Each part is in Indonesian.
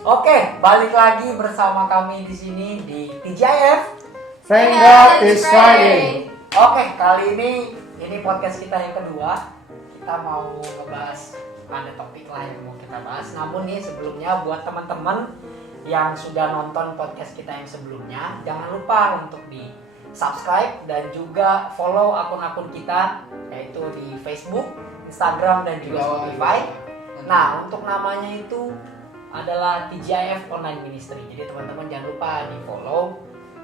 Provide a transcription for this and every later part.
Oke, balik lagi bersama kami di sini di TGIF. Thank God it's Friday. Oke, kali ini podcast kita yang kedua. Kita mau ngebahas ada topik lah yang mau kita bahas. Namun nih sebelumnya buat teman-teman yang sudah nonton podcast kita yang sebelumnya, jangan lupa untuk di subscribe dan juga follow akun-akun kita yaitu di Facebook, Instagram dan juga Spotify. Nah, untuk namanya itu adalah TGIF Online Ministry. Jadi teman-teman jangan lupa di follow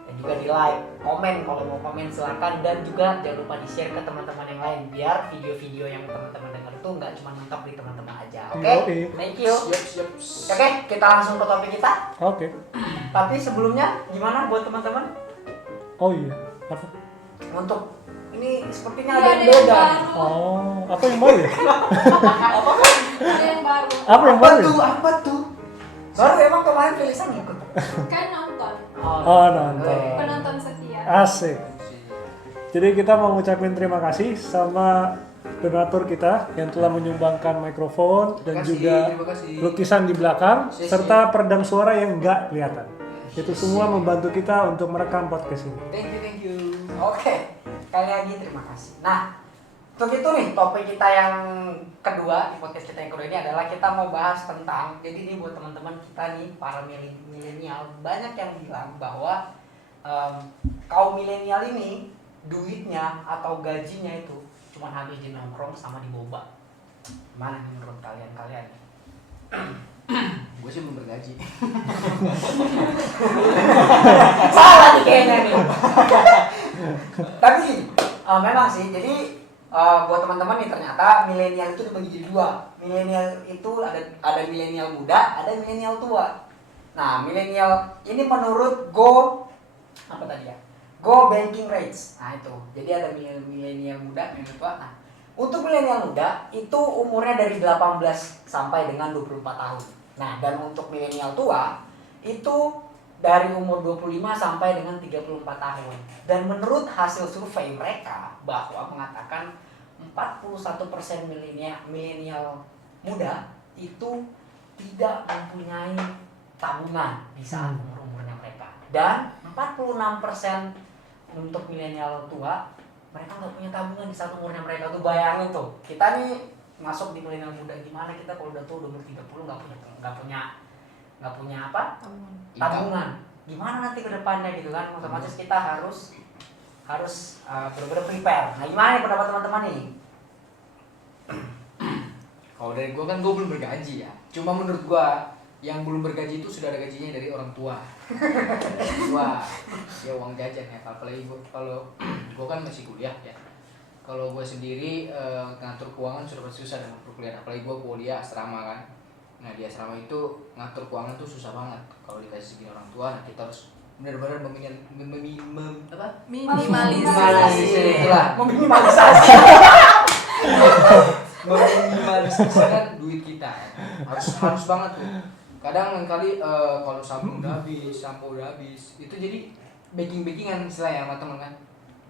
dan juga di like, komen kalau mau komen silakan, dan juga jangan lupa di share ke teman-teman yang lain biar video-video yang teman-teman dengar itu nggak cuma mentok di teman-teman aja. Oke? Thank you. Siap. Oke, kita langsung ke topik kita. Oke. Tapi sebelumnya gimana buat teman-teman? Oh iya. Apa? Untuk ini sepertinya Iya, ada yang ada yang beda. baru. Oh, apa yang baru ya? Ada yang baru. Apa yang baru? ya? Apa tuh? Baru emang kemarin Felisan ngikut. Kan nonton. Oh, nonton. Penonton setia. Asik. Jadi kita mau ngucapin terima kasih sama donatur kita yang telah menyumbangkan mikrofon dan juga lukisan di belakang serta peredam suara yang nggak kelihatan. Itu semua membantu kita untuk merekam podcast ini. Thank you. Oke, sekali lagi terima kasih. Nah, untuk itu nih topik kita yang kedua di podcast kita yang kedua ini adalah kita mau bahas tentang, jadi ini buat teman-teman kita nih para milenial, banyak yang bilang bahwa kaum milenial ini duitnya atau gajinya itu cuma habis di nongkrong sama di boba. Gimana nih menurut kalian? Gue sih belum bergaji. Salah nih kayaknya nih. Tapi memang sih, jadi buat teman-teman nih ternyata milenial itu dibagi jadi dua. Milenial itu ada milenial muda, ada milenial tua. Nah, milenial ini menurut Go Banking Rates. Nah, itu. Jadi ada milenial muda, milenial tua. Nah, untuk milenial muda itu umurnya dari 18 sampai dengan 24 tahun. Nah, dan untuk milenial tua itu dari umur 25 sampai dengan 34 tahun. Dan menurut hasil survei mereka bahwa mengatakan 41% milenial muda itu tidak mempunyai tabungan di saat umur-umurnya mereka. Dan 46% untuk milenial tua, mereka nggak punya tabungan di saat umurnya mereka. Tuh bayangin tuh, kita nih masuk di milenial muda, gimana kita kalau udah tua udah umur 30 nggak punya apa? Tabungan. Gimana nanti ke depannya gitu kan? Otomatis kita harus benar-benar prepare. Nah, gimana nih pendapat teman-teman nih? Kalau dari gue kan gue belum bergaji ya. Cuma menurut gue yang belum bergaji itu sudah ada gajinya dari orang tua. Ya uang jajan ya. Apalagi kalau gue kan masih kuliah ya. Kalau gue sendiri ngatur keuangan sudah pasti susah dengan perkuliahan. Apalagi gue kuliah asrama kan. Nah di asrama itu ngatur keuangan tuh susah banget. Kalau dikasih segini orang tua, nah kita harus benar-benar meminimalisasikan duit kita. Harus banget tuh. Kadang kali kalau sabun udah habis, sampo udah habis, itu jadi baking-bakingan istilahnya sama teman kan.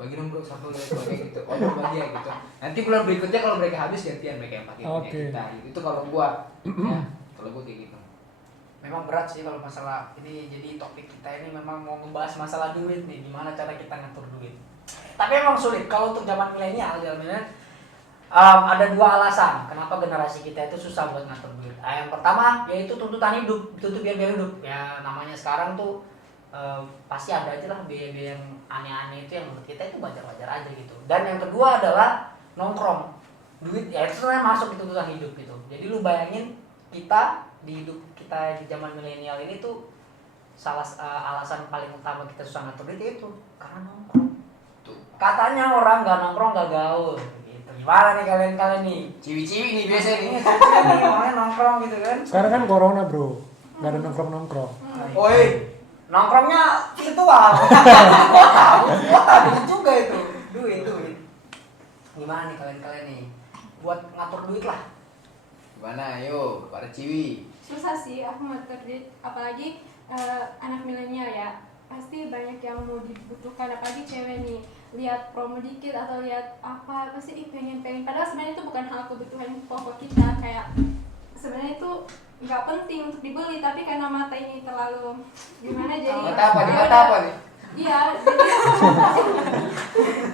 Bagi dong bro, satu kayak gitu. Oh bagi ya gitu. Nanti bulan berikutnya kalau mereka habis gantian mereka yang pakai punya kita. Itu kalau gua, ya, kalau gua kayak gitu. Memang berat sih kalau masalah ini, jadi topik kita ini memang mau ngebahas masalah duit nih, gimana cara kita ngatur duit. Tapi emang sulit kalau untuk zaman milenial, ada dua alasan kenapa generasi kita itu susah buat ngatur duit. Yang pertama yaitu tuntutan hidup, tuntut biaya hidup. Ya namanya sekarang tuh pasti ada aja lah biaya-biaya yang aneh-aneh itu yang menurut kita itu wajar-wajar aja gitu. Dan yang kedua adalah nongkrong. Duit ya itu sebenarnya masuk di tuntutan hidup gitu. Jadi lu bayangin kita di hidup kita di zaman milenial ini tuh alasan paling utama kita susah ngatur duit itu karena nongkrong. Tuh. Katanya orang nggak nongkrong nggak gaul. Gitu. Gimana nih kalian nih? Ciwi-ciwi nih biasa nih. Nih makanya nongkrong gitu kan? Sekarang kan corona bro, nggak ada nongkrong. Oi, nongkrongnya virtual. Kuota duit juga itu. Duit. Gimana nih kalian nih? Buat ngatur duit lah. Gimana ayo para ciwi? Susah sih aku ngatur duit, apalagi anak milenial ya. Pasti banyak yang mau dibutuhkan, apalagi cewek nih. Lihat promo dikit atau lihat apa pasti pengen. Padahal sebenarnya itu bukan hal kebutuhan pokok kita. Kayak sebenarnya itu nggak penting untuk dibeli, tapi karena mata ini terlalu gimana jadi Mata apa nih? ya Mata udah. apa nih? Iya,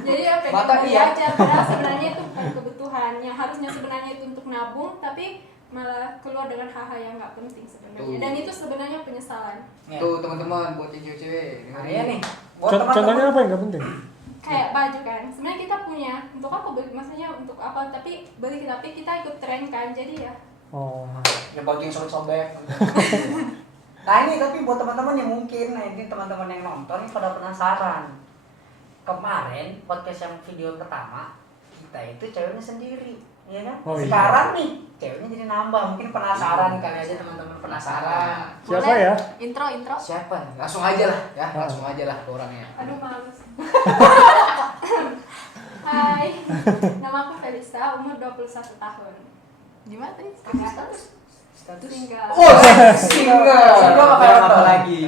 jadi ya pengen Mata beli iya. aja, padahal sebenarnya itu bukan kebutuhan yang harusnya sebenarnya itu untuk nabung, tapi malah keluar dengan hal-hal yang nggak penting sebenarnya. Tuh. Dan itu sebenarnya penyesalan. Ya. Tuh teman-teman buat yang cewek-cewek. Nah, iya nih. Buat Contohnya teman-teman apa yang nggak penting? Kayak baju kan, sebenarnya kita punya untuk apa beli, maksudnya untuk apa, tapi kita ikut tren kan, jadi ya. Oh, ya baju yang sobek-sobek. Nah ini tapi buat teman-teman yang mungkin, nah ini teman-teman yang nonton pada penasaran. Kemarin podcast yang video pertama kita itu ceweknya sendiri, ya kan? Oh, iya. Sekarang nih ceweknya jadi nambah, mungkin penasaran kali aja teman-teman penasaran. siapa ya? Intro. Siapa nih? Langsung aja lah ya, langsung aja lah ke orangnya. Aduh males. Hai, nama aku Felisa, umur 21 tahun. Gimana tadi? Status. Single. Oh, single. Single apa Jangan apa lagi.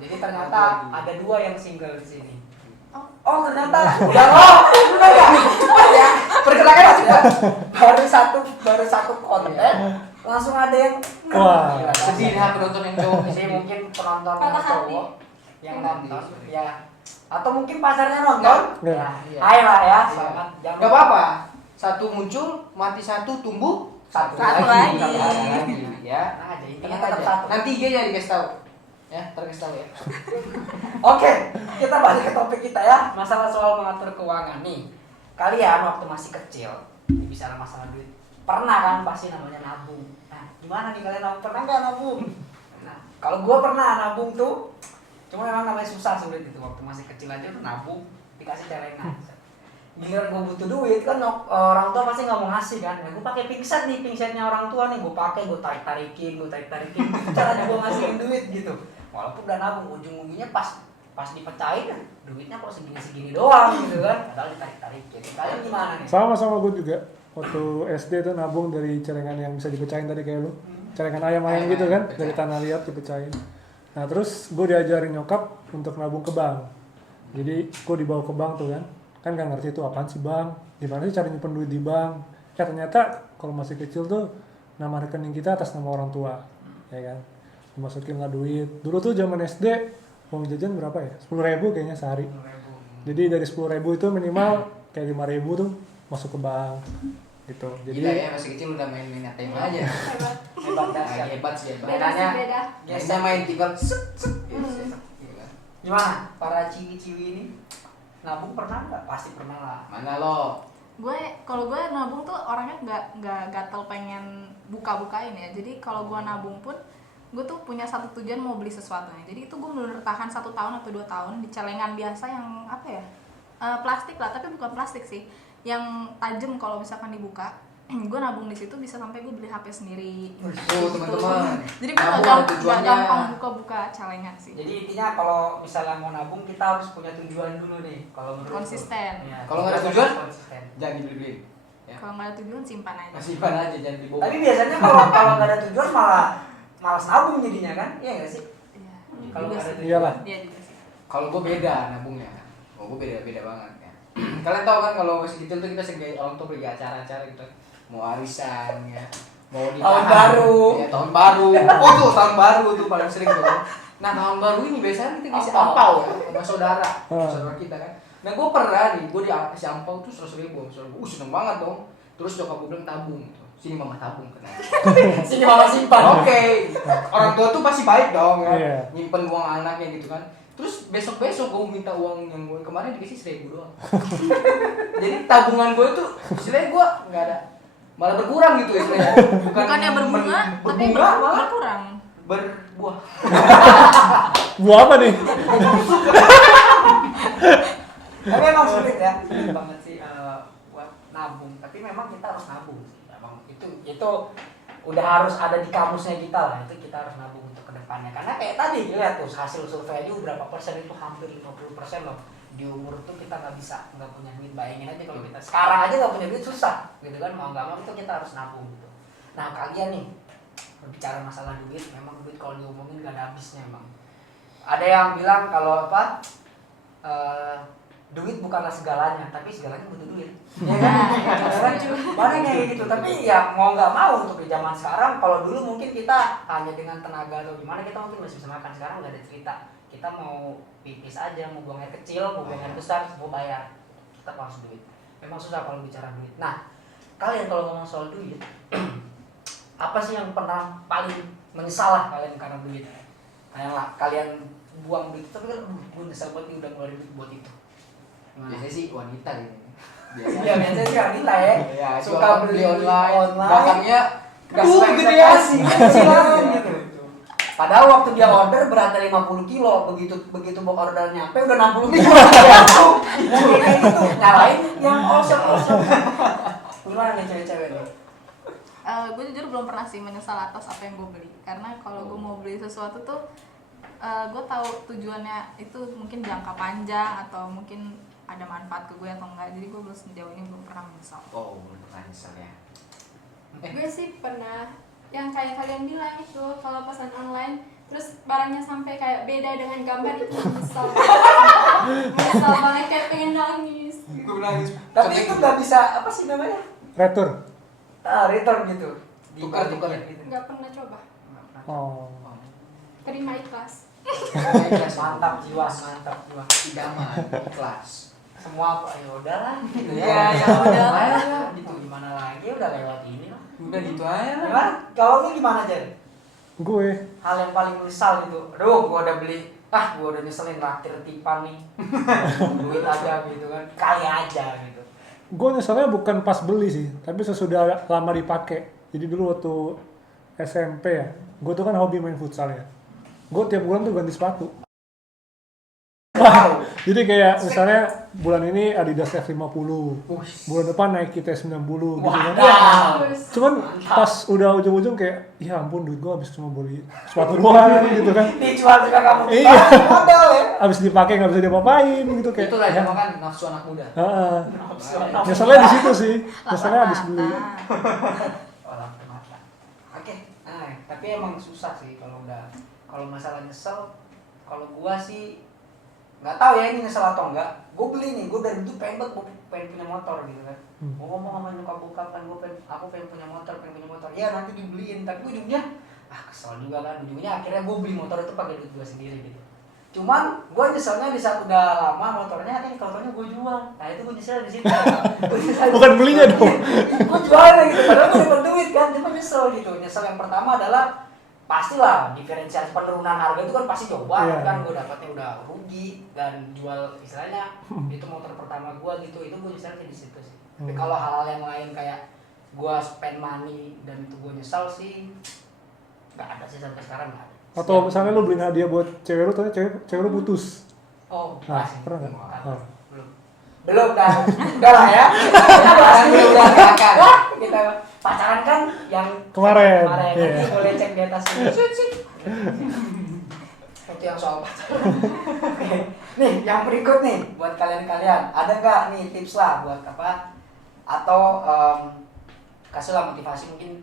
Jadi ternyata ada dua yang single di sini. Oh. Oh ternyata ya udah ya perkenalkan Mas ya. Baru satu konten langsung ada yang Wah. Gila, Sedih nih penonton yang cowok di Jadi sini. mungkin penonton Patah yang hati. cowok yang Patah nonton hati. ya atau mungkin pasarnya nonton Nggak. ya hai lah ya Iya. selamat jam Gak apa-apa. Satu muncul, mati satu, tumbuh Satu lagi. Satu lagi. Ya. nah aja intinya Tenang tetap aja. satu. Nanti IG-nya dikasih tahu. Ya, terkasih tahu ya. Oke, kita balik ke topik kita ya, masalah soal mengatur keuangan nih. Kalian waktu masih kecil, ini bicara masalah duit, pernah kan pasti namanya nabung. Nah, gimana nih kalian nabung? Pernah nggak nabung? Nah, kalau gua pernah nabung tuh, cuma memang namanya susah sulit itu. Waktu masih kecil aja tuh nabung, dikasih celengan. Giliran gua butuh duit kan orang tua pasti nggak mau ngasih kan. Nah, gua pakai pingset nih, pingsetnya orang tua nih, gua pakai, gua tarik-tarikin. Itu caranya gua ngasihin duit gitu. Walaupun udah nabung, ujung-ujungnya pas dipecahin duitnya kok segini-segini doang gitu kan. Padahal ditarik-tarikin. Kalian gimana nih? Sama gue juga. Waktu SD tuh nabung dari celengan yang bisa dipecahin tadi kayak lu. Celengan ayam-ayam gitu kan, dari tanah liat dipecahin. Nah terus gue diajarin nyokap untuk nabung ke bank. Jadi gue dibawa ke bank tuh kan gak ngerti itu apaan sih bank, gimana sih cara nyimpen duit di bank. Ya ternyata kalau masih kecil tuh nama rekening kita atas nama orang tua, ya kan. Dimasukin lah duit. Dulu tuh zaman SD, uang jajan berapa ya? 10.000 kayaknya sehari. Jadi dari 10.000 itu minimal kayak 5.000 tuh masuk ke bank gitu. Jadi Gila ya, masih kecil udah main ATM aja. Hebat. Hebat Nah, dasar. hebat sih, hebat. Beda sih, Bedanya- beda. Biasanya main tinggal set set. Gila. Gimana? Para ciwi-ciwi ini nabung pernah nggak? Pasti pernah lah. Mana lo? Kalau gue nabung tuh orangnya nggak gatel pengen buka-bukain ya. Jadi kalau gue nabung pun gue tuh punya satu tujuan mau beli sesuatu ya. Jadi itu gue bener tahan 1 tahun atau 2 tahun di celengan biasa yang apa ya, plastik lah, tapi bukan plastik sih, yang tajam kalau misalkan dibuka. Gue nabung di situ bisa sampai gue beli HP sendiri. Tuh teman-teman. Jadi gue Nabung nggak ada tujuannya. gampang buka-buka celengan sih. Jadi intinya kalau misalnya mau nabung kita harus punya tujuan dulu nih. Kalau menurut Konsisten. Ya, Kalau nggak ada kita tujuan? harus konsisten. Jangan dibeli. Ya. Kalau nggak ada tujuan simpan aja. Masih pan aja jangan dibawa. Tapi biasanya kalau nggak ada tujuan malah malas nabung jadinya kan? Iya nggak sih? Iya. Kalau Juga nggak ada sih. tujuan. Iyalah. Iya juga sih. Kalau gue beda nabungnya. Oh, gue beda banget ya. Kalian tahu kan kalau masih kecil tuh kita sering orang tuh pergi acara-acara gitu. Mau arisan ya. Mau nikahan. Tahun baru. Ya, tahun baru. Oh tuh tahun baru tuh paling sering tuh. Nah tahun baru ini biasanya kita ngisi ampau ya sama saudara kita kan. Nah gue pernah nih, gue dikasih ampau tuh 100.000 sama saudara gue. Seneng banget dong. Terus nyokap gue bilang tabung gitu. Sini mama tabung kena. Sini mama simpan. Oke. Orang tua tuh pasti baik dong ya. Iya. Nyimpen uang anaknya gitu kan. Terus besok-besok gue minta uang yang gue kemarin dikasih 1.000 doang. Jadi tabungan gue tuh istilahnya gue nggak ada, malah berkurang gitu istilahnya. Bukannya berbunga, tapi berbunga malah berkurang. berbuah. buah apa nih? Tapi emang sulit ya, sulit banget sih buat nabung. Tapi memang kita harus nabung sih. Memang itu udah harus ada di kamusnya kita lah. Itu kita harus nabung untuk kedepannya. Karena kayak tadi lihat tuh hasil survei aja berapa persen itu hampir 50% loh. Di umur tuh kita nggak punya duit. Bayangin aja kalau kita sekarang aja nggak punya duit susah, gitu kan? Mau nggak mau itu kita harus nabung gitu. Nah kalian nih berbicara masalah duit, memang duit kalau diomongin nggak ada habisnya emang. Ada yang bilang kalau apa? duit bukanlah segalanya, tapi segalanya butuh duit. Ya kan? Banyak yang kayak gitu. Tapi ya mau nggak mau untuk di zaman sekarang, kalau dulu mungkin kita hanya dengan tenaga atau gimana kita mungkin masih bisa makan. Sekarang nggak ada cerita. Kita mau pipis aja, mau buang air kecil, mau buang air besar, mau bayar. Kita harus duit. Memang susah kalau bicara duit. Nah, kalian kalau ngomong soal duit, apa sih yang pernah paling menyesal lah kalian karena duit? Kalian buang duit, tapi kan gue nyesel banget nih udah ngeluarin duit buat itu. Biasanya sih wanita gitu. Iya biasanya sih wanita ya. Ya, Suka beli online. Belakangnya Gitu ya sih, gitu. Padahal waktu dia order beratnya 50 kilo, begitu order nyampe udah 60 kilo. Kayak gitu, nyalain yang awesome. Gimana nih cewek-cewek nih? Gue jujur belum pernah sih menyesal atas apa yang gue beli, karena kalau gue mau beli sesuatu tuh gue tahu tujuannya itu mungkin jangka panjang atau mungkin ada manfaat ke gue atau enggak, jadi gue belum sejauh ini belum pernah menyesal. Oh, belum pernah nyesel ya. Gue sih pernah yang kayak kalian bilang itu, kalau pesan online terus barangnya sampai kayak beda dengan gambar, itu menyesal. Menyesal banget, kayak pengen nangis. Gue nangis. Tapi itu nggak bisa apa sih namanya? Retur. Return gitu. Tukar gitu. Nggak pernah coba. Oh. Terima ikhlas. Mantap jiwa. Idaman, kelas. Semua apa ya udahlah gitu ya. Iya, ya udah. Gitu gimana lagi, udah lewat ini lah. Udah gitu aja lah. Gimana? Kalau lu gimana, Jen? Gue Hal yang paling menyesal gitu. Aduh, gua udah beli, gua udah nyeselin raktir Tipan nih. Duit aja gitu kan. Kali aja gitu. nyesalnya bukan pas beli sih, tapi sesudah lama dipakai. Jadi dulu waktu SMP ya, gue tuh kan hobi main futsal ya. Gue tiap bulan tuh ganti sepatu. Wow. Jadi kayak misalnya bulan ini Adidas F50, bulan depan Nike T90 gitu kan. Wow. Cuman pas udah ujung-ujung kayak, ya ampun duit gue habis cuma beli sepatu doang gitu kan. Dijual juga kamu. Iya. Modal ya. Habis dipakai nggak bisa diapa-apain gitu kayak. Itu lah sama kan nafsu anak muda. Heeh. Nyeselnya di situ sih. Nyeselnya habis beli. Oke. Tapi emang susah sih kalau masalah nyesel. Kalau gua sih nggak tahu ya ini nyesel atau enggak. Gue beli nih, gue dari dulu pengen punya motor gitu kan. Mau ngomong sama nyokap bokap kan, aku pengen punya motor. Ya nanti dibeliin, tapi ujungnya kesel juga kan. Ujungnya akhirnya gue beli motor itu pakai duit gue sendiri gitu. Cuman gue nyeselnya di saat udah lama motornya gue jual. Nah itu gue nyesel di situ. Bukan belinya dong. Gue jual gitu, padahal gue dapat duit kan, cuma nyesel gitu. Nyesel yang pertama adalah pastilah diferensiasi penurunan harga itu kan pasti jauh banget kan. Gue dapatnya udah rugi dan jual istilahnya itu motor pertama gue gitu. Itu gue nyeselnya di situ sih. Tapi kalau hal-hal yang lain kayak gue spend money dan itu gue nyesel sih nggak ada sih sampai sekarang, nggak ada. Atau misalnya lu beliin hadiah buat cewek lu, ternyata cewek lu putus. Oh, Nah, masih. pernah nggak? Oh. Belum dah. Udah lah ya. Kita bahas dulu pacaran. Kita pacaran kan yang Kemarin. Nanti Iya. boleh cek di atas ini. Itu yang soal pacaran. Oke. Nih, yang berikut nih buat kalian-kalian. Ada nggak nih tips lah buat apa? Atau kasihlah motivasi mungkin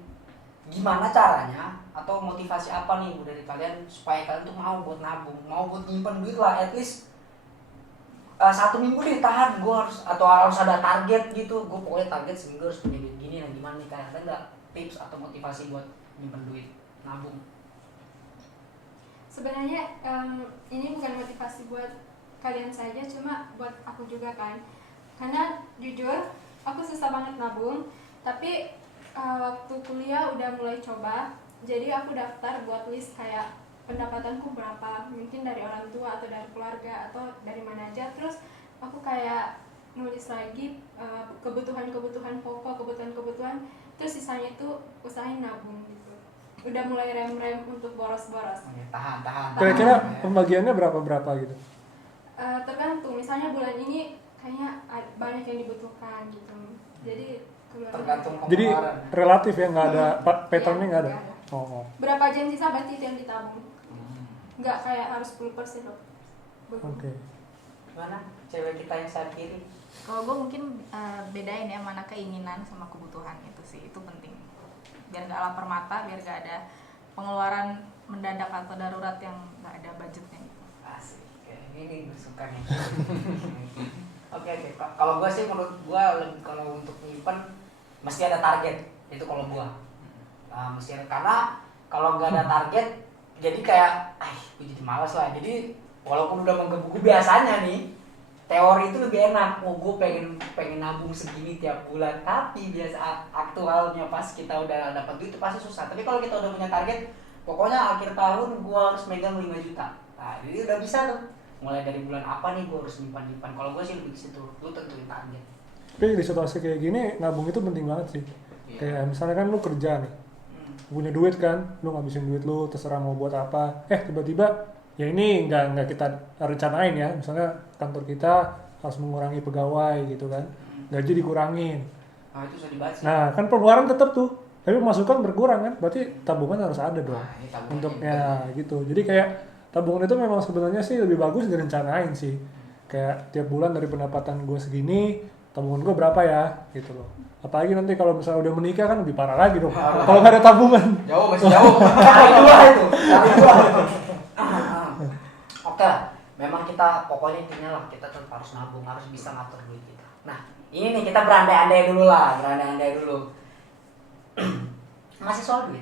gimana caranya atau motivasi apa nih dari kalian supaya kalian tuh mau buat nabung, mau buat nyimpen duit lah, at least 1 minggu deh tahan gue harus ada target gitu. Gue pokoknya target seminggu harus punya duit gini. Nah gimana nih kalian, ada nggak tips atau motivasi buat nyimpen duit nabung? Sebenarnya ini bukan motivasi buat kalian saja, cuma buat aku juga kan. Karena jujur aku susah banget nabung, tapi waktu kuliah udah mulai coba. Jadi aku daftar buat list kayak pendapatanku berapa, mungkin dari orang tua atau dari keluarga atau dari mana aja. Terus aku kayak nulis lagi kebutuhan pokok, kebutuhan, terus sisanya itu usahain nabung gitu. Udah mulai rem untuk boros-boros. Oke, tahan. Kira-kira pembagiannya berapa gitu? Tergantung, misalnya bulan ini kayaknya banyak yang dibutuhkan gitu. Jadi Tergantung Jadi pengeluaran. relatif ya, nggak ada patternnya, nggak ada. Nggak ada. Oh. Berapa aja yang sisa berarti itu yang ditabung. Nggak kayak harus 10% loh. Oke. Gimana cewek kita yang saat kiri? Kalau gue mungkin bedain ya mana keinginan sama kebutuhan, itu sih, itu penting. Biar gak lapar mata, biar gak ada pengeluaran mendadak atau darurat yang gak ada budgetnya gitu. Asik, kayak ini gue suka nih. Oke. Kalau gua sih menurut gua kalau untuk nyimpen mesti ada target. Itu kalau gua. Mesti ada, karena kalau nggak ada target jadi kayak gue jadi malas lah. Jadi walaupun udah menggebu-gebu biasanya nih teori itu lebih enak. Gue pengen nabung segini tiap bulan. Tapi biasa aktualnya pas kita udah dapat duit itu pasti susah. Tapi kalau kita udah punya target, pokoknya akhir tahun gue harus megang 5 juta. Nah, jadi udah bisa tuh. Mulai dari bulan apa nih gue harus nyimpan. Kalau gue sih lebih ke situ. Lu tentuin target. Tapi di situasi kayak gini nabung itu penting banget sih. Kayak misalnya kan lu kerja nih, punya duit kan, lu ngabisin duit lu terserah mau buat apa. Tiba-tiba ya ini nggak kita rencanain ya. Misalnya kantor kita harus mengurangi pegawai gitu kan, gaji dikurangin. Nah itu sudah dibahas. Nah kan pengeluaran tetap tuh, tapi masukan berkurang kan, berarti tabungan harus ada dong. Ini tabungan Untuknya gitu. Jadi kayak tabungan itu memang sebenarnya sih lebih bagus direncanain sih. Kayak tiap bulan dari pendapatan gue segini, tabungan gue berapa ya gitu loh. Apalagi nanti kalau misalnya udah menikah kan lebih parah lagi dong. Kalau nggak ada tabungan. Masih jauh. Kali dua itu. Oke, memang kita pokoknya intinya lah kita tetap harus nabung, harus bisa ngatur duit kita. Nah, ini nih kita berandai-andai dulu lah, masih soal duit.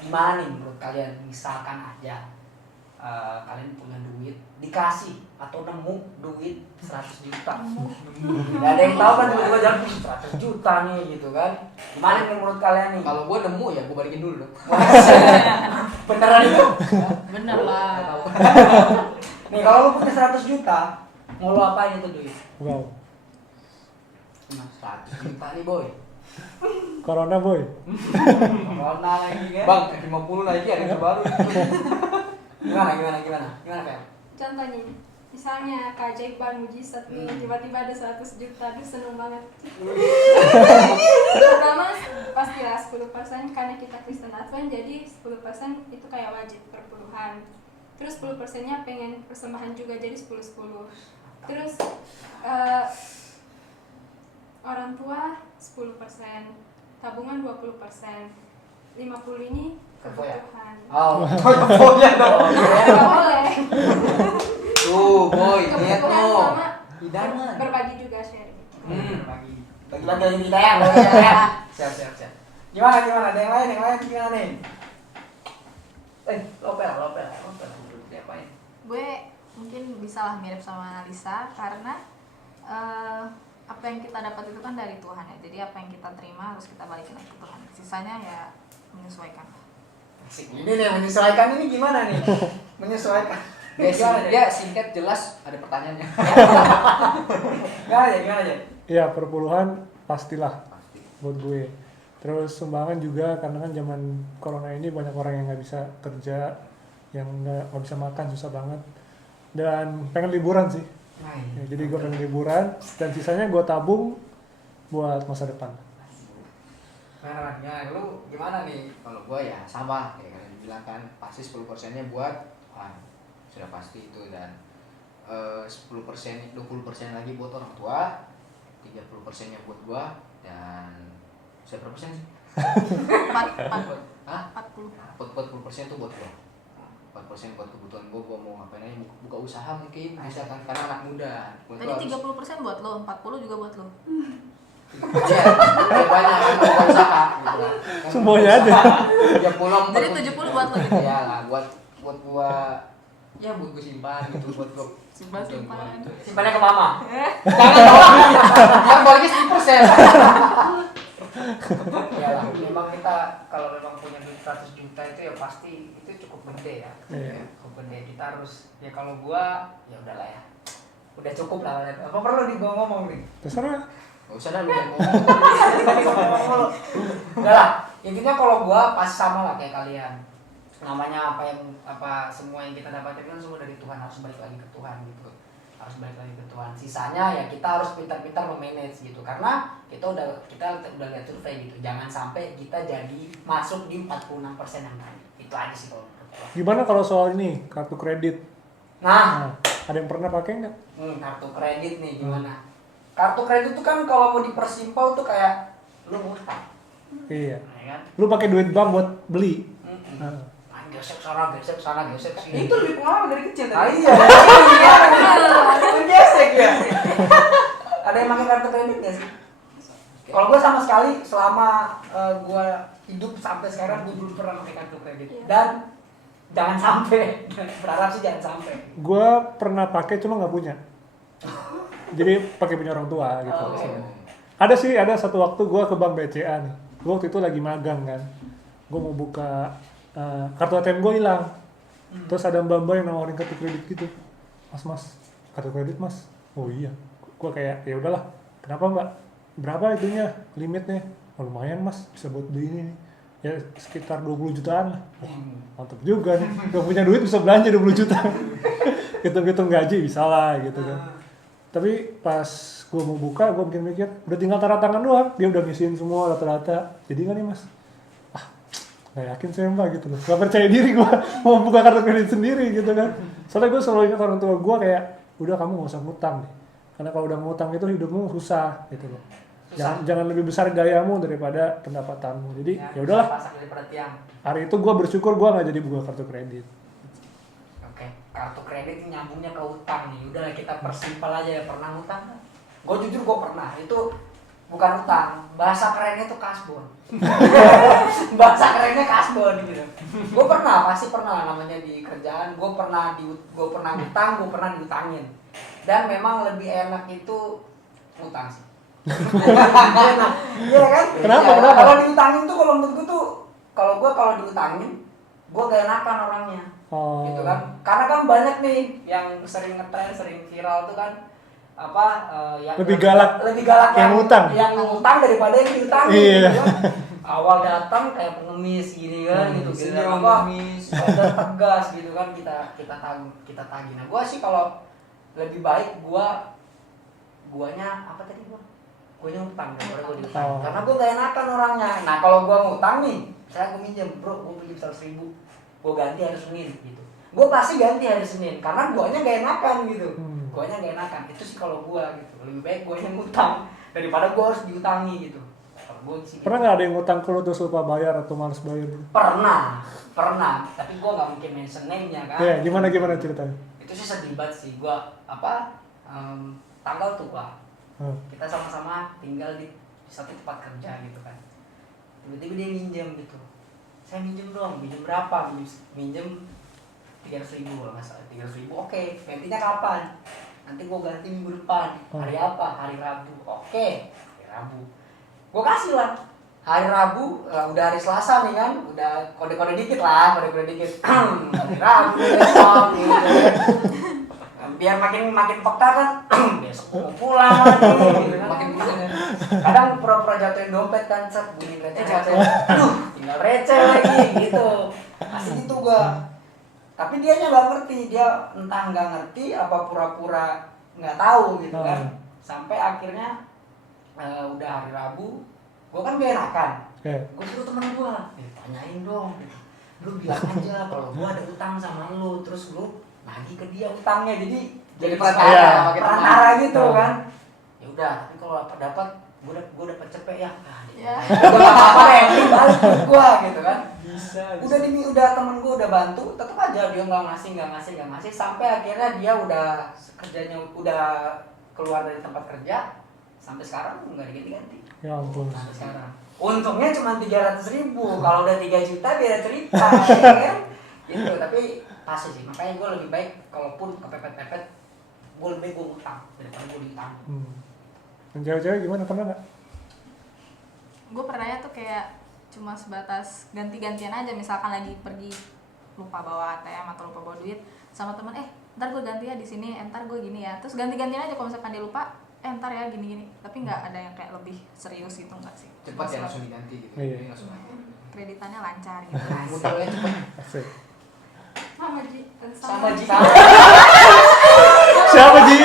Gimana nih menurut kalian? Misalkan aja kalian punya duit, dikasih atau nemu duit 100 juta. Gak ada yang tahu kan, tiba-tiba jalan 100 juta nih gitu kan. Gimana nih menurut kalian nih? Kalau gue nemu ya gue balikin dulu dong. Beneran itu? Bener lah. Nih kalau lu punya 100 juta, mau lu apain itu duit? Wow. Nah, 100 juta nih boy. Corona boy. Corona lagi kan? Bang, 50 lagi ada yang baru. Gimana Fel? Contohnya nih, misalnya keajaiban mujizat nih, tiba-tiba ada 100 juta, aduh seneng banget. Pertama pastilah 10% karena kita Kristen Advent, jadi 10% itu kayak wajib perpuluhan. Terus 10%-nya pengen persembahan juga, jadi 10-10. Terus orang tua 10%, tabungan 20%, 50 ini kebutuhan. Oh, Pokoknya dong. Nggak boleh. Tuh, boy, lihat Kebutuhan tuh. sama Hidangan. berbagi juga sharing. bagi lagi kita ya. Siap. Gimana? Ada yang lain gimana nih? Lopel. Diapain? Gue mungkin bisa lah mirip sama Lisa karena apa yang kita dapat itu kan dari Tuhan ya. Jadi apa yang kita terima harus kita balikin ke Tuhan. Sisanya ya menyesuaikan. Ini nih menyesuaikan ini gimana nih? Menyesuaikan. Dia singkat jelas ada pertanyaannya. Gimana aja? Ya perpuluhan pastilah buat gue. Terus sumbangan juga karena kan zaman corona ini banyak orang yang nggak bisa kerja, yang nggak bisa makan susah banget. Dan pengen liburan sih. Ya, jadi gue pengen liburan dan sisanya gue tabung buat masa depan. Lu gimana nih? Kalau gua ya sama kayak kalian bilang kan, pasti 10%-nya buat sudah pasti itu, dan 10%, 20% lagi buat orang tua, 30%-nya buat gua, dan saya berapa persen sih? 40. 40% itu buat gua. 4% buat kebutuhan gua mau ngapain aja, buka usaha mungkin bisa kan, karena anak muda. Tadi 30% buat lo, 40 juga buat lo. Iya, banyak kan buka usaha gitu kan. Semuanya aja. 30, Jadi 70 buat lo gitu. ya lah, buat gua ya buat gua simpan gitu, buat gua Simpan. gitu. Simpannya ke mama. Jangan dong. Yang baliknya 10%. Ya lah, memang kita kalau memang punya duit 100 juta itu ya pasti itu cukup gede ya. Iya. Cukup gede. Kita harus ya kalau gua ya udahlah ya. Udah cukup lah. Apa perlu nih gua ngomong nih? Terserah. Gak usah dah lu yang ngomong. Udah lah, intinya kalau gua pas sama lah kayak kalian. Namanya apa semua yang kita dapatkan kan semua dari Tuhan, harus balik lagi ke Tuhan gitu. Harus balik lagi ke Tuhan. Sisanya ya kita harus pintar-pintar memanage gitu. Karena kita udah lihat survei gitu. Jangan sampai kita jadi masuk di 46% yang tadi. Itu aja sih kalau menurut gua. Gimana kalau soal ini kartu kredit? Nah, Ada yang pernah pakai nggak? kartu kredit nih gimana? Kartu kredit itu kan kalau mau dipersimpel tuh kayak lu ngutang. Iya. Ya kan? Lu pakai duit bank buat beli. Mm-mm. Nah, Nah, gesek sana, gesek sana, gesek sini. Itu lebih pengalaman dari kecil Ah, tadi. iya. Gesek ya. Ada yang pakai kartu kredit nggak sih? Kalau gue sama sekali selama gue hidup sampai sekarang gue belum pernah pakai kartu kredit. Iya. Dan jangan sampai, berharap sih jangan sampai. Gue pernah pakai cuma nggak punya. Jadi pakai punya orang tua gitu. Oh, oke. Ada sih, ada satu waktu gue ke bank BCA nih. Gue waktu itu lagi magang kan. Gue mau buka kartu ATM gue hilang. Terus ada mbak-mbak yang nawarin kartu kredit gitu. Mas, kartu kredit mas. Oh iya. Gue kayak ya udahlah. Kenapa mbak? Berapa itunya limitnya? Oh, lumayan mas, bisa buat beli ini. Ya sekitar 20 jutaan lah. Wah, mantap juga nih. Gak punya duit bisa belanja 20 juta. Hitung-hitung gaji bisa lah gitu kan. Tapi pas gue mau buka, gue mikir udah tinggal tanda tangan doang. Dia udah ngisiin semua rata-rata. Jadi kan nih mas, gak yakin saya mbak gitu loh. Gak percaya diri gue mau buka kartu kredit sendiri gitu kan. Soalnya gue selalu ingat orang tua gue kayak, udah kamu gak usah ngutang deh. Karena kalau udah ngutang itu hidupmu susah gitu loh. Jangan lebih besar gayamu daripada pendapatanmu. Jadi ya udahlah. Pasak daripada tiang. Hari itu gue bersyukur gue gak jadi buka kartu kredit. Oke, kartu kredit nyambungnya ke utang nih. Udah kita persimpel aja ya, pernah utang? Gue jujur gue pernah. Itu bukan utang, bahasa kerennya itu kasbon. Bahasa kerennya kasbon gitu. Gue pernah, pasti pernah namanya di kerjaan. Gue pernah utang, gue pernah diutangin. Dan memang lebih enak itu utang sih. Iya kan? Kenapa? Ya, Kenapa? kalau diutangin tuh kalau menurut gue tuh, kalau diutangin, gue gak enakan orangnya. Oh. Gitu kan, karena kan banyak nih yang sering ngetren, sering viral tuh kan yang Lebih galak yang ngutang. yang ngutang daripada yang diutangin. Iya. Gitu kan. Awal datang kayak pengemis gini kan, gitu Senyum, apa pengemis. dan tegas gitu kan, kita tagih. Nah gua sih kalau lebih baik guanya apa tadi guanya ngutang daripada gua diutang. Oh. Karena gua gak enakan orangnya. Nah kalau gua ngutang nih, saya gua minjem, bro, gua pinjam 100.000, gue ganti hari Senin gitu. Gue pasti ganti hari Senin karena guanya gak enakan gitu. Guanya gak enakan. Itu sih kalau gue gitu. Lebih baik guanya ngutang daripada gue harus diutangi gitu. Kalau gue sih Pernah nggak ada yang ngutang ke lu terus lupa bayar atau males bayar gitu? Pernah. Tapi gue nggak mungkin mention name-nya kan. Ya, gimana ceritanya? Itu sih sedih banget sih. Gue tanggal tua. Kita sama-sama tinggal di satu tempat kerja gitu kan. Tiba-tiba dia minjem gitu. Saya minjem dong, minjem berapa? Minjem 300.000 kalau nggak salah. 300.000, oke. Gantinya kapan? Nanti gue ganti minggu depan. Hari apa? Hari Rabu. Oke, hari Rabu. Gue kasih lah. Hari Rabu, udah hari Selasa nih kan, udah kode-kode dikit lah, kode-kode dikit. Hari Rabu besok gitu. Biar makin peka kan, besok gue mau pulang lagi, gitu kan. Makin pusing ya. Kadang pura-pura jatuhin dompet kan, set bunyi receh-receh. Aduh, tinggal receh lagi gitu. Pasti gitu gua. Tapi dianya nggak ngerti, dia entah nggak ngerti apa pura-pura nggak tahu gitu kan. Sampai akhirnya udah hari Rabu, gua kan gak enakan. Gua suruh teman gua, tanyain dong. Lu bilang aja kalau gua ada utang sama lu, terus lu nagih ke dia utangnya, jadi perantara gitu kan. Ya udah, tapi kalau dapat gua dapat cepet ya. Ya. Gua enggak apa-apa ya, balik ke gua gitu kan. Bisa. Udah temen gua udah bantu, tetap aja dia nggak ngasih sampai akhirnya dia udah kerjanya udah keluar dari tempat kerja, sampai sekarang nggak diganti-ganti. Ya ampun. Sampai sekarang. Untungnya cuma 300.000, kalau udah 3 juta beda cerita, ya kan? Gitu, tapi pasti sih, makanya gue lebih baik kalaupun kepepet-pepet, gue lebih baik gue utang daripada gue diutang. Dan cewek-cewek gimana, pernah nggak? Gue pernahnya tuh kayak cuma sebatas ganti-gantian aja, misalkan lagi pergi lupa bawa ATM atau lupa bawa duit sama teman, ntar gue ganti ya di sini, ntar gue gini ya, terus ganti-gantian aja. Kalau misalkan dia lupa, ntar ya gini-gini, tapi nggak ada yang kayak lebih serius gitu, nggak sih. Cepat ya langsung diganti gitu. Iya. Jadi langsung ganti. Kreditannya lancar gitu. Modalnya cepat. Asik. Sama Ji. Sama Ji. Siapa Ji?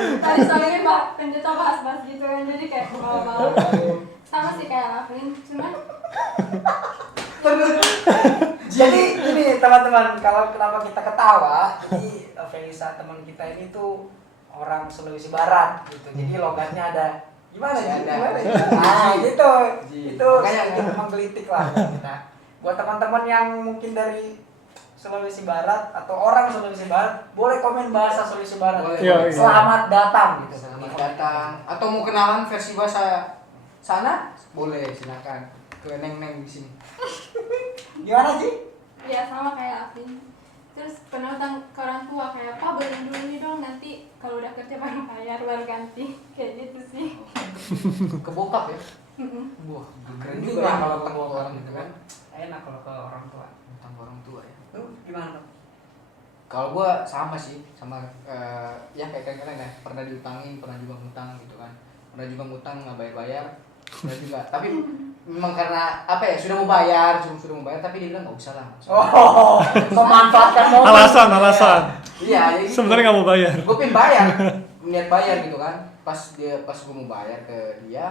Tadi soalnya Mbak penjata bahas-bahas gitu kan, jadi kayak bawa-bawa. Sama sih kayak Laflin, cuman Jadi ini teman-teman, kalau kenapa kita ketawa, jadi Felisa teman kita ini tuh orang Sulawesi Barat gitu. Jadi logatnya ada gimana Masih sih? ada. Gimana ya? Nah, gitu. Ji. Itu Makanya sedikit menggelitik lah kita. Buat teman-teman yang mungkin dari Sulawesi Barat atau orang Sulawesi Barat, boleh komen bahasa Sulawesi Barat. Boleh. Iya, iya. Selamat datang gitu. Selamat datang. Atau mau kenalan versi bahasa sana? Boleh, silakan. Ke Neng-Neng di sini. Gimana sih? Ya sama kayak Afin. Terus pernah utang ke orang tua kayak, Pak beliin dulu nih dong, nanti kalau udah kerja baru bayar, baru ganti. Kayak gitu sih. Ke bokap ya? Mm-mm. Wah, keren Keren juga juga ya kalau kalau ke ke orang gitu kan. Enak kalau ke orang tua. Utang ke orang tua ya. Lu gimana dong? Kalau gua sama sih, sama ya kayak kalian ya, pernah diutangin, pernah juga ngutang gitu kan. Pernah juga ngutang nggak bayar-bayar, pernah juga. Tapi memang karena apa ya, sudah mau bayar, sudah mau bayar, tapi dia bilang nggak usah lah. nggak usah." Oh, memanfaatkan momen. Alasan. Iya, jadi Sebenarnya nggak mau bayar. gue pengen bayar, niat bayar gitu kan. Pas gue mau bayar ke dia,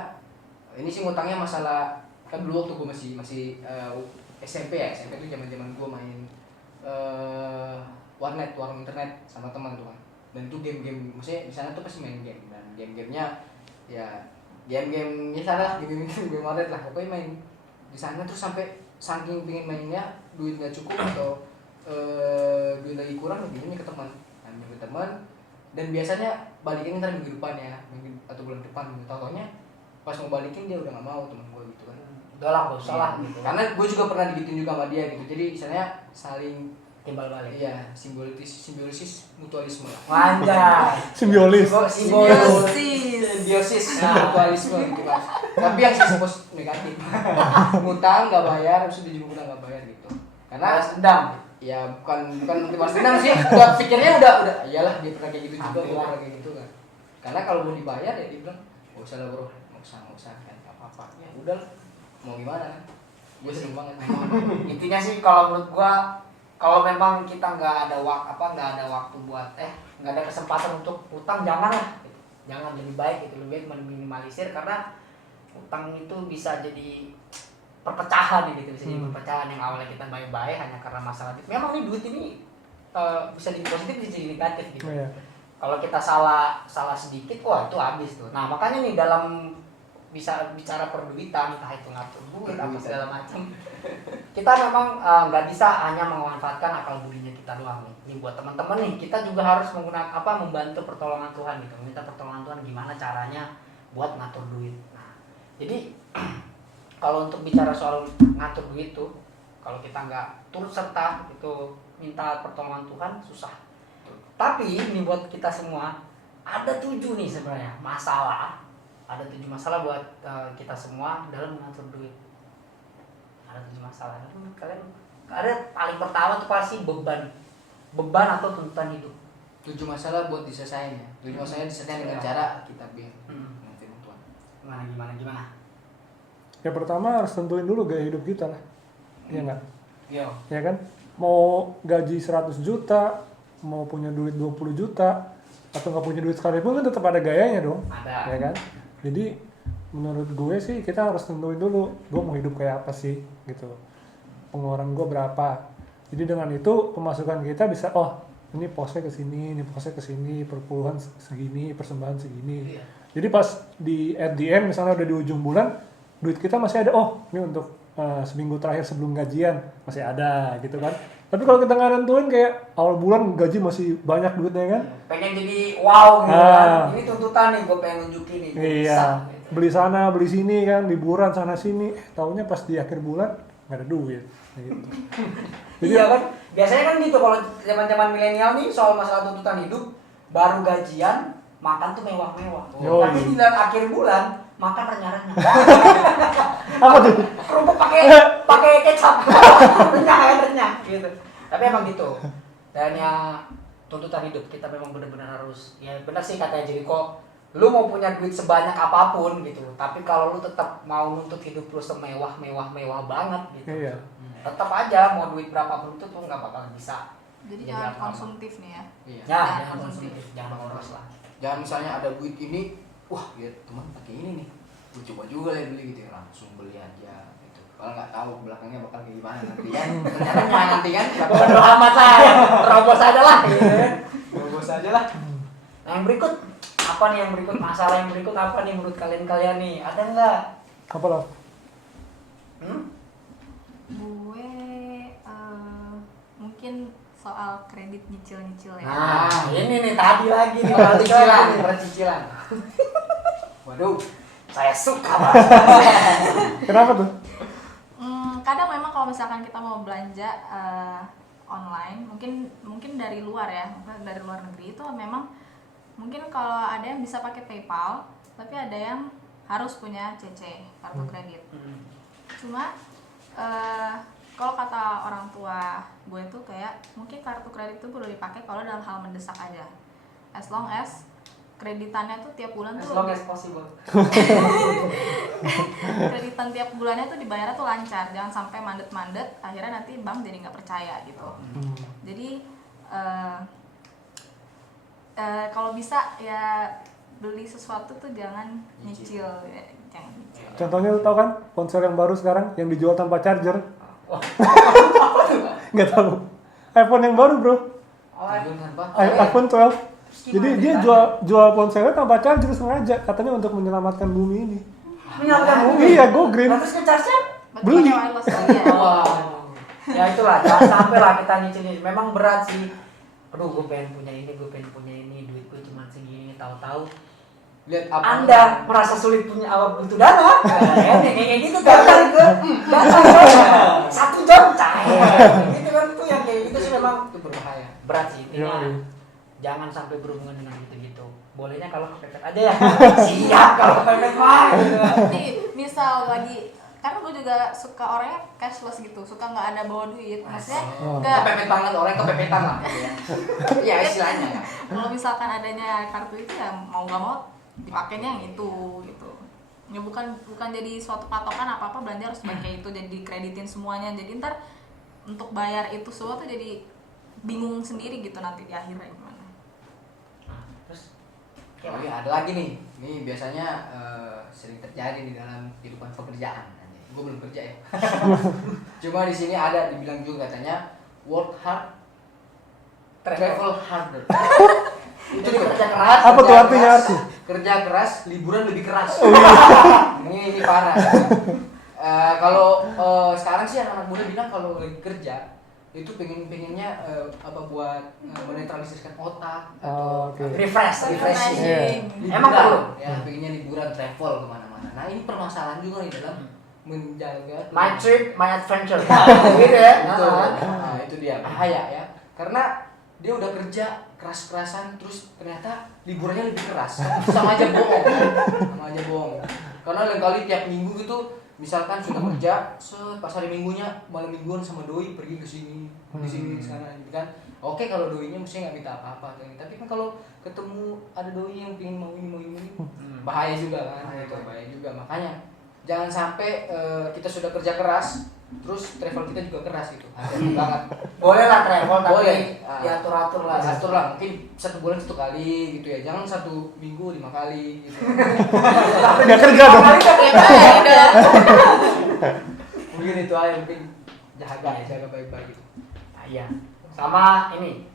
ini sih ngutangnya masalah kan dulu waktu gue masih SMP ya, SMP itu zaman gue main warung internet sama teman tuh kan. Dan itu game-game, maksudnya di sana tuh pasti main game, dan game-gamenya ya game-game ya sana game warnet lah, pokoknya main di sana terus sampai saking pengen mainnya duit nggak cukup atau duit lagi kurang, lebihnya ke teman, ke teman, dan biasanya balikin ntar minggu depan ya, atau bulan depan gitu. Tahunya pas mau balikin dia udah nggak mau, teman gue gitu kan. Udah lah, gak usah lah Iya. gitu. Karena gue juga pernah digituin juga sama dia gitu, jadi misalnya saling Timbal balik. iya simbiosis mutualisme lah. Anjay. Simbiolis. Simbiosis mutualisme gitu kan. Tapi yang simbiosis negatif. Ngutang nggak bayar, terus dia juga nggak bayar gitu. Karena Balas dendam. ya bukan balas dendam sih, udah pikirnya udah iyalah dia pernah kayak gitu juga, gue pernah kayak gitu kan. Karena kalau mau dibayar ya dia bilang nggak usah lah bro, nggak usah kan apa ya udah mau gimana kan. Gue seneng banget. Intinya sih kalau menurut gua, kalau memang kita nggak ada waktu buat nggak ada kesempatan untuk utang, jangan lah gitu. Jangan, lebih baik itu, lebih baik meminimalisir, karena utang itu bisa jadi perpecahan gitu, bisa jadi perpecahan yang awalnya kita baik-baik hanya karena masalah duit. Memang nih duit ini bisa jadi positif, bisa jadi negatif gitu. Iya. Kalau kita salah sedikit, wah itu habis tuh. Nah makanya nih dalam bisa bicara perduitan, entah itu ngatur duit apa segala macam, kita memang nggak bisa hanya memanfaatkan akal budinya kita doang nih. Ini buat teman-teman nih, kita juga harus menggunakan membantu pertolongan Tuhan gitu, minta pertolongan Tuhan gimana caranya buat ngatur duit. Nah jadi kalau untuk bicara soal ngatur duit tuh, kalau kita nggak turut serta itu minta pertolongan Tuhan, susah. Tapi ini buat kita semua ada 7 nih sebenarnya masalah. Ada 7 masalah buat kita semua dalam mengatur duit. Ada 7 masalah. Kalian ada paling pertama tuh pasti beban atau tuntutan hidup. 7 masalah buat diselesain ya. 7 masalah diselesain dengan cara kita biar dengan firman Tuhan. Gimana? Ya pertama harus tentuin dulu gaya hidup kita lah. Iya nggak? Yo. Ya kan? Mau gaji 100 juta, mau punya duit 20 juta, atau nggak punya duit sekalipun kan tetap ada gayanya dong. Ada. Ya kan? Jadi menurut gue sih kita harus tentuin dulu gue mau hidup kayak apa sih gitu, pengeluaran gue berapa. Jadi dengan itu pemasukan kita bisa ini posnya ke sini, ini posnya ke sini, perpuluhan segini, persembahan segini. Iya. Jadi pas at the end misalnya udah di ujung bulan duit kita masih ada, ini untuk seminggu terakhir sebelum gajian masih ada gitu kan. Tapi kalau kita nggak nentuin kayak awal bulan gaji masih banyak duitnya kan. Pengen jadi wow gitu kan. Ini tuntutan nih, gue pengen nunjukin nih. Gua bisa, Iya. gitu. Beli sana, beli sini kan, liburan sana sini. Taunya pas di akhir bulan nggak ada duit. Gitu. Jadi, Iya kan, biasanya kan gitu kalau zaman milenial nih soal masalah tuntutan hidup, baru gajian makan tuh mewah-mewah. Yoi. Tapi di akhir bulan makan renyah-renyah. apa tuh? Kerupuk pakai kecap. renyah gitu. Tapi emang gitu. Dan ya tuntutan hidup kita memang benar-benar harus, ya benar sih katanya Jericho, lu mau punya duit sebanyak apapun gitu, tapi kalau lu tetap mau nuntut hidup lu semewah banget gitu, Iya. tetap aja mau duit berapapun itu tuh nggak bakal bisa. Jadi Jadi jangan apa-apa. konsumtif nih ya. Iya. Ya, Jangan jangan konsumtif. konsumtif, jangan boros lah. Jangan misalnya ada duit ini, wah ya teman pakai ini nih, gue coba juga lah beli gitu ya, langsung beli aja gitu. Kalau nggak tahu belakangnya bakal kayak gimana nanti kan, ternyata nanti kan Bodo amat saya, terobos aja lah gitu. bos aja lah. Nah yang berikut apa nih, yang berikut masalah yang berikut apa nih menurut kalian nih, ada nggak? Apa loh? Gue mungkin soal kredit nyicil ya. Nah, ini nih tadi lagi nih percicilan. Waduh, saya suka banget. Kenapa tuh? Kadang memang kalau misalkan kita mau belanja online, mungkin dari luar ya, mungkin dari luar negeri itu memang mungkin kalau ada yang bisa pakai PayPal, tapi ada yang harus punya CC, kartu kredit. Cuma kalau kata orang tua gue tuh kayak mungkin kartu kredit itu perlu dipakai kalau dalam hal mendesak aja, as long as kreditannya tuh tiap bulan As tuh long as possible. kreditan tiap bulannya tuh dibayarnya tuh lancar, jangan sampai mandet-mandet akhirnya nanti bank jadi nggak percaya gitu. Jadi kalau bisa ya beli sesuatu tuh jangan nyicil ya, jangan nyicil. Contohnya lu tau kan ponsel yang baru sekarang yang dijual tanpa charger? Nggak tahu. iPhone yang baru bro, iPhone 12. Jadi dia jual ponselnya tanpa charger sengaja, katanya untuk menyelamatkan bumi ini. Menyalakan bumi. Iya, go green. Terus nge-charge-nya? Beli. Wireless lagi ya. Ya itulah, jangan sampai lah kita nyicil. Memang berat sih. Aduh, gue pengen punya ini, duit gue cuma segini, tahu-tahu Lihat apa? Anda merasa sulit punya butuh dana, kayak gitu kan? Dana 1 jam cair, gitu kan tuh yang kayak gitu sih memang Itu berbahaya. berat sih. Iya. Intinya jangan sampai berhubungan dengan gitu-gitu. Bolehnya kalau kepepet aja ya. Siap kalau kepepet mah. Gitu. Jadi misal lagi, karena gue juga suka orangnya cashless gitu, suka nggak ada bawa duit, maksudnya nggak. Kepepet banget, orang kepepetan lah gitu ya. Iya istilahnya. Kalau misalkan adanya kartu itu ya mau nggak mau dipakainya yang itu gitu. Ya bukan jadi suatu patokan apa belanja harus pakai itu, jadi dikreditin semuanya, jadi ntar untuk bayar itu semua tuh jadi bingung sendiri gitu nanti di akhirnya gimana. Terus Oh iya, ada lagi nih. Ini biasanya sering terjadi di dalam kehidupan pekerjaan. Gue belum kerja ya. Cuma di sini ada dibilang juga katanya work hard, travel harder. Itu kerja keras. Apa tuh kerja artinya keras, arti? Kerja keras, liburan lebih keras. Ini parah. Kalau sekarang sih anak-anak muda bilang kalau lagi kerja itu pengennya buat menetralisirkan otak atau refreshing. Iya. Emang perlu? Ya, pengennya liburan travel kemana-mana. Nah ini permasalahan juga nih dalam menjaga My trip, my adventure. Gitu ya. Betul. Nah, itu dia bahaya ya. Karena dia udah kerja keras-kerasan terus ternyata liburannya lebih keras. Sama aja bohong. Sama aja bohong. Karena lain kali tiap minggu gitu misalkan sudah kerja, pas hari minggunya malam mingguan sama doi pergi ke sini, di sini sana gitu kan. Oke kalau doinya mesti nggak minta apa-apa tapi kan kalau ketemu ada doi yang pengen mau ini bahaya juga kan. Bahaya juga. Makanya jangan sampai kita sudah kerja keras terus travel kita juga keras gitu. Hati-hati banget. Boleh lah travel tapi Boleh. diatur-atur lah. Atur lah, mungkin 1 bulan 1 kali gitu ya. Jangan 1 minggu 5 kali gitu. Nggak kerja dong. Mungkin itu aja, mungkin jaga baik-baik gitu. Nah, iya. Sama ini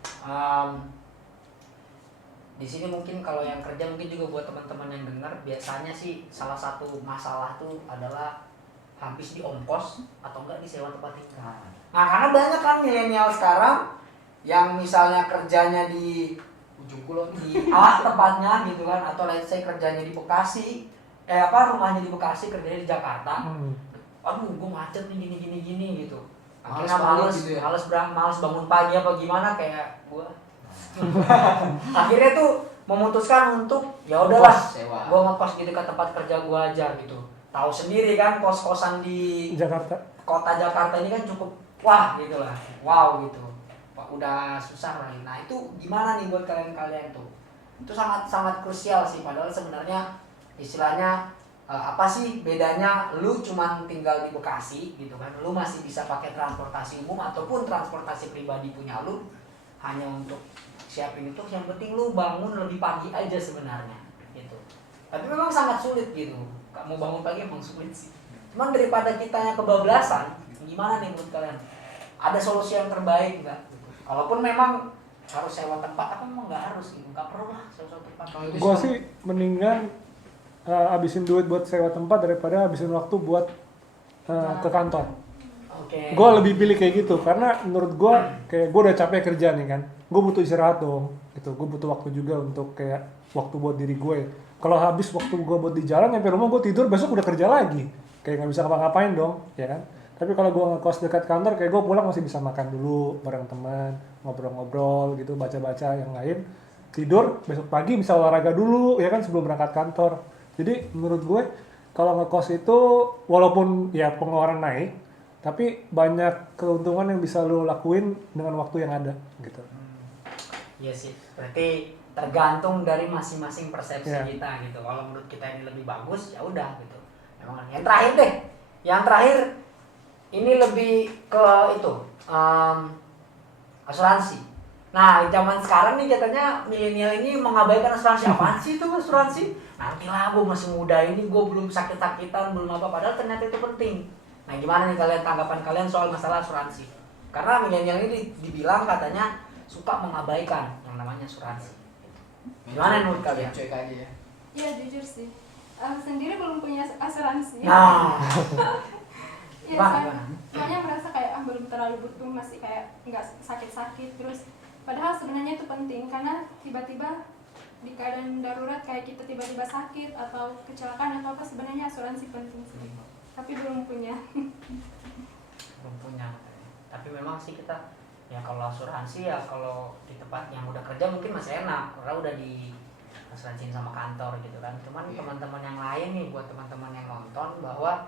di sini mungkin kalau yang kerja mungkin juga buat teman-teman yang dengar biasanya sih salah satu masalah tuh adalah habis di ongkos atau enggak di sewa tempat tinggal. Nah karena banyak kan milenial sekarang yang misalnya kerjanya di Ujung Kulon di alas tempatnya gitu kan atau let's say kerjanya di Bekasi rumahnya di Bekasi kerjanya di Jakarta. Aduh gue macet nih gini gitu. Akhirnya males bangun pagi apa gimana kayak gue. Akhirnya tuh memutuskan untuk ya udahlah gue ngekos di dekat tempat kerja gue aja gitu. Tahu sendiri kan kos-kosan di Jakarta. Kota Jakarta ini kan cukup wah gitu lah. Wow gitu. Udah susah lah. Nah, itu gimana nih buat kalian tuh? Itu sangat krusial sih padahal sebenarnya istilahnya apa sih bedanya lu cuman tinggal di Bekasi gitu kan. Lu masih bisa pakai transportasi umum ataupun transportasi pribadi punya lu hanya untuk siapin itu, yang penting lu bangun lebih pagi aja sebenarnya gitu. Tapi memang sangat sulit gitu. Kamu bangun pagi emang sulit sih. Cuman daripada kita yang kebablasan, gimana nih menurut kalian? Ada solusi yang terbaik nggak? Kalaupun memang harus sewa tempat, apa memang nggak harus gitu? Nggak perlu lah sewa tempat. Gua sih mendingan habisin duit buat sewa tempat daripada habisin waktu buat ke kantor. Oke. Gue lebih pilih kayak gitu karena menurut gue kayak gue udah capek kerja nih kan, gue butuh istirahat dong. Gitu, gue butuh waktu juga untuk kayak waktu buat diri gue. Kalau habis waktu gue buat di jalan, nyampe rumah gue tidur, besok udah kerja lagi. Kayak nggak bisa ngapa-ngapain dong, ya kan? Tapi kalau gue ngekos dekat kantor, kayak gue pulang masih bisa makan dulu bareng teman, ngobrol-ngobrol gitu, baca-baca yang lain. Tidur, besok pagi bisa olahraga dulu, ya kan sebelum berangkat kantor. Jadi menurut gue kalau ngekos itu walaupun ya pengeluaran naik, tapi banyak keuntungan yang bisa lo lakuin dengan waktu yang ada gitu. Iya sih, berarti tergantung dari masing-masing persepsi Iya. kita gitu. Kalau menurut kita ini lebih bagus, ya udah gitu. Emang yang terakhir deh, yang terakhir ini lebih ke itu asuransi. Nah, zaman sekarang nih katanya milenial ini mengabaikan asuransi. Apaan sih itu asuransi? Nantilah, gue masih muda ini, gue belum sakit-sakitan, belum apa. Padahal ternyata itu penting. Nah, gimana nih kalian tanggapan kalian soal masalah asuransi? Karena milenial ini dibilang katanya suka mengabaikan yang namanya asuransi. Gimana menurut kalian? Cuek aja ya. Iya jujur sih. Sendiri belum punya asuransi. Nah, Iya, gimana? soalnya merasa kayak belum terlalu butuh, masih kayak nggak sakit-sakit terus. Padahal sebenarnya itu penting karena tiba-tiba di keadaan darurat kayak kita tiba-tiba sakit atau kecelakaan atau apa, sebenarnya asuransi penting sih. Tapi belum punya. Belum punya. Tapi memang sih kita ya kalau asuransi ya kalau di tempat yang udah kerja mungkin masih enak karena udah di asuransiin sama kantor gitu kan. Cuman teman-teman yang lain nih, buat teman-teman yang nonton, bahwa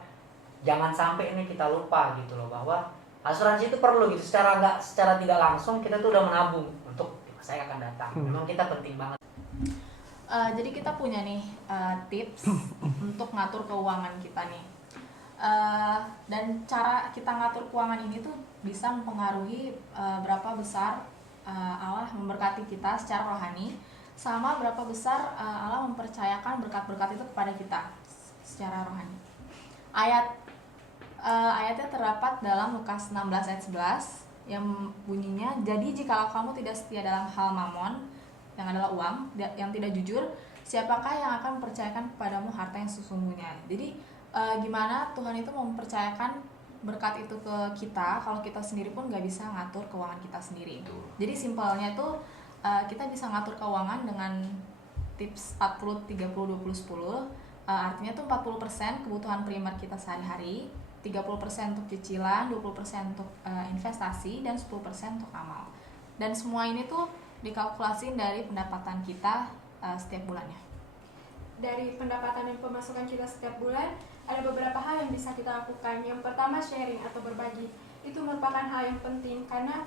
jangan sampai ini kita lupa gitu loh, bahwa asuransi itu perlu gitu, secara tidak langsung kita tuh udah menabung untuk masa yang akan datang. Memang kita penting banget. Jadi kita punya nih tips untuk ngatur keuangan kita nih. Dan cara kita ngatur keuangan ini tuh bisa mempengaruhi berapa besar Allah memberkati kita secara rohani, sama berapa besar Allah mempercayakan berkat-berkat itu kepada kita secara rohani. Ayatnya terdapat dalam Lukas 16 ayat 11 yang bunyinya, jadi jikalau kamu tidak setia dalam hal mamon, yang adalah uang, yang tidak jujur, siapakah yang akan mempercayakan kepadamu harta yang sesungguhnya? Jadi gimana Tuhan itu mempercayakan berkat itu ke kita kalau kita sendiri pun gak bisa ngatur keuangan kita sendiri. Jadi simpelnya itu kita bisa ngatur keuangan dengan tips 40 30 20 10. Artinya tuh 40% kebutuhan primer kita sehari-hari, 30% untuk cicilan, 20% untuk investasi, dan 10% untuk amal. Dan semua ini tuh dikalkulasiin dari pendapatan kita setiap bulannya. Dari pendapatan dan pemasukan kita setiap bulan, ada beberapa hal yang bisa kita lakukan. Yang pertama, sharing atau berbagi. Itu merupakan hal yang penting karena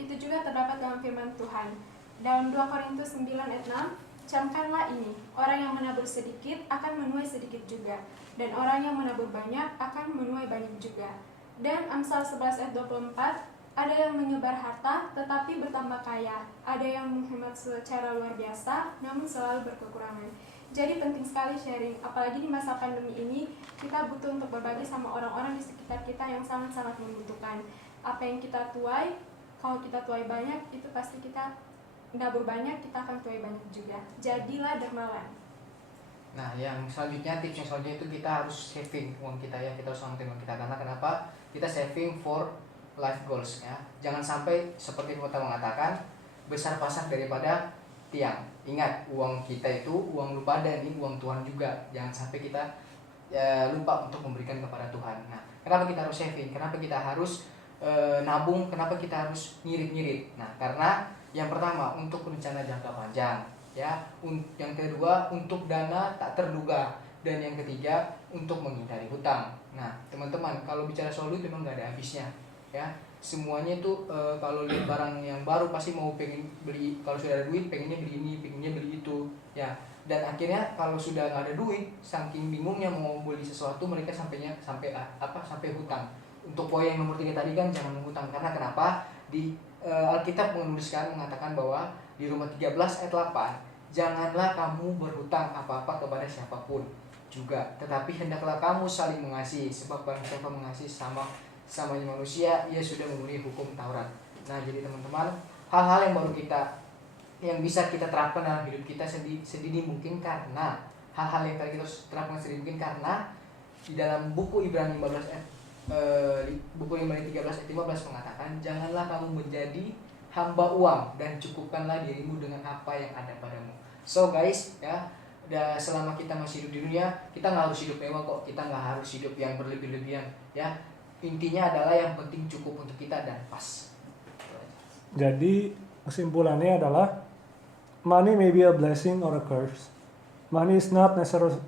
itu juga terdapat dalam firman Tuhan. Dalam 2 Korintus 9 ayat 6, camkanlah ini, orang yang menabur sedikit akan menuai sedikit juga, dan orang yang menabur banyak akan menuai banyak juga. Dan Amsal 11 ayat 24, ada yang menyebar harta tetapi bertambah kaya, ada yang menghemat secara luar biasa namun selalu berkekurangan. Jadi penting sekali sharing, apalagi di masa pandemi ini kita butuh untuk berbagi sama orang-orang di sekitar kita yang sangat-sangat membutuhkan. Apa yang kita tuai, kalau kita tuai banyak, itu pasti kita nabur banyak, kita akan tuai banyak juga. Jadilah dermawan. Nah, yang selanjutnya, tips yang selanjutnya itu kita harus saving uang kita ya, kita harus saving uang kita. Karena kenapa? Kita saving for life goals ya. Jangan sampai seperti kita mengatakan besar pasak daripada tiang. Ingat, uang kita itu uang lu pada, ini uang Tuhan juga. Jangan sampai kita lupa untuk memberikan kepada Tuhan. Nah, kenapa kita harus saving? Kenapa kita harus nabung? Kenapa kita harus ngirit-ngirit? Nah, karena yang pertama untuk rencana jangka panjang ya, yang kedua untuk dana tak terduga, dan yang ketiga untuk menghindari hutang. Nah teman-teman, kalau bicara soal duit memang gak ada habisnya ya. Semuanya itu kalau lihat barang yang baru pasti mau pengen beli, kalau sudah ada duit pengennya beli ini, pengennya beli itu ya. Dan akhirnya kalau sudah nggak ada duit, saking bingungnya mau beli sesuatu, mereka sampai hutang. Untuk poin yang nomor 3 tadi kan, jangan menghutang. Karena kenapa? Di Alkitab menuliskan, mengatakan bahwa di Roma 13 ayat 8, janganlah kamu berhutang apa-apa kepada siapapun juga, tetapi hendaklah kamu saling mengasihi, sebab barang siapa mengasihi samanya manusia, ia sudah memenuhi hukum Taurat. Nah jadi teman-teman, hal-hal yang bisa kita terapkan dalam hidup kita sedini mungkin, karena hal-hal yang tadi kita terapkan sedini mungkin karena di dalam buku Ibrani 15 ayat buku 5 ayat 13 ayat 15 mengatakan, janganlah kamu menjadi hamba uang dan cukupkanlah dirimu dengan apa yang ada padamu. So guys, ya, selama kita masih hidup di dunia, kita nggak harus hidup mewah kok, kita nggak harus hidup yang berlebih-lebihan, ya. Intinya adalah yang penting cukup untuk kita dan pas. Jadi kesimpulannya adalah money may be a blessing or a curse. Money is not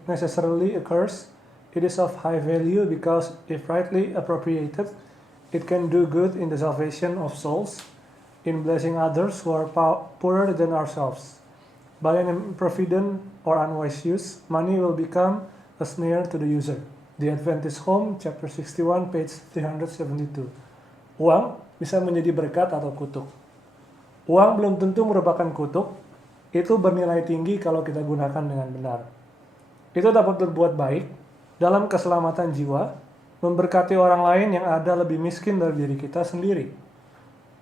necessarily a curse. It is of high value because if rightly appropriated, it can do good in the salvation of souls, in blessing others who are poorer than ourselves. By an improvident or unwise use, money will become a snare to the user. The Adventist Home, chapter 61, page 372. Uang bisa menjadi berkat atau kutuk. Uang belum tentu merupakan kutuk, itu bernilai tinggi kalau kita gunakan dengan benar. Itu dapat berbuat baik dalam keselamatan jiwa, memberkati orang lain yang ada lebih miskin dari diri kita sendiri.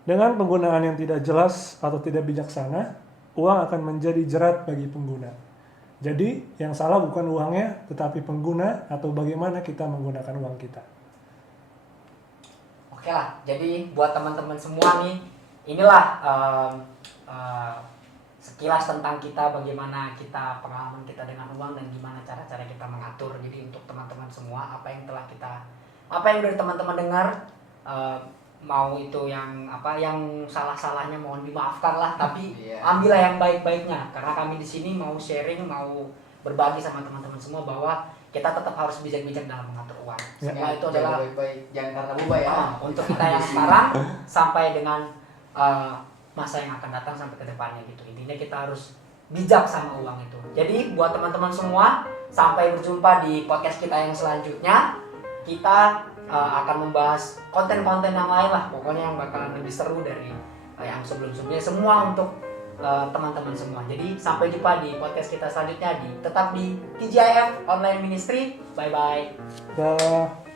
Dengan penggunaan yang tidak jelas atau tidak bijaksana, uang akan menjadi jerat bagi pengguna. Jadi, yang salah bukan uangnya, tetapi pengguna atau bagaimana kita menggunakan uang kita. Oke lah, jadi buat teman-teman semua nih, inilah sekilas tentang kita, bagaimana kita, pengalaman kita dengan uang dan gimana cara-cara kita mengatur. Jadi untuk teman-teman semua, apa yang udah teman-teman dengar, mau itu yang salah-salahnya mohon dimaafkan lah, tapi ambillah yang baik-baiknya, karena kami di sini mau sharing, mau berbagi sama teman-teman semua bahwa kita tetap harus bijak-bijak dalam mengatur uang. Semua itu adalah baik-baik, jangan karena bubai ya. Untuk kita yang sekarang sampai dengan masa yang akan datang sampai ke depannya gitu. Intinya kita harus bijak sama uang itu. Jadi buat teman-teman semua, sampai berjumpa di podcast kita yang selanjutnya. Kita akan membahas konten-konten yang lain lah, pokoknya yang bakalan lebih seru dari yang sebelum-sebelumnya, semua untuk teman-teman semua. Jadi sampai jumpa di podcast kita selanjutnya, tetap di TGIF Online Ministry. Bye bye. Dah.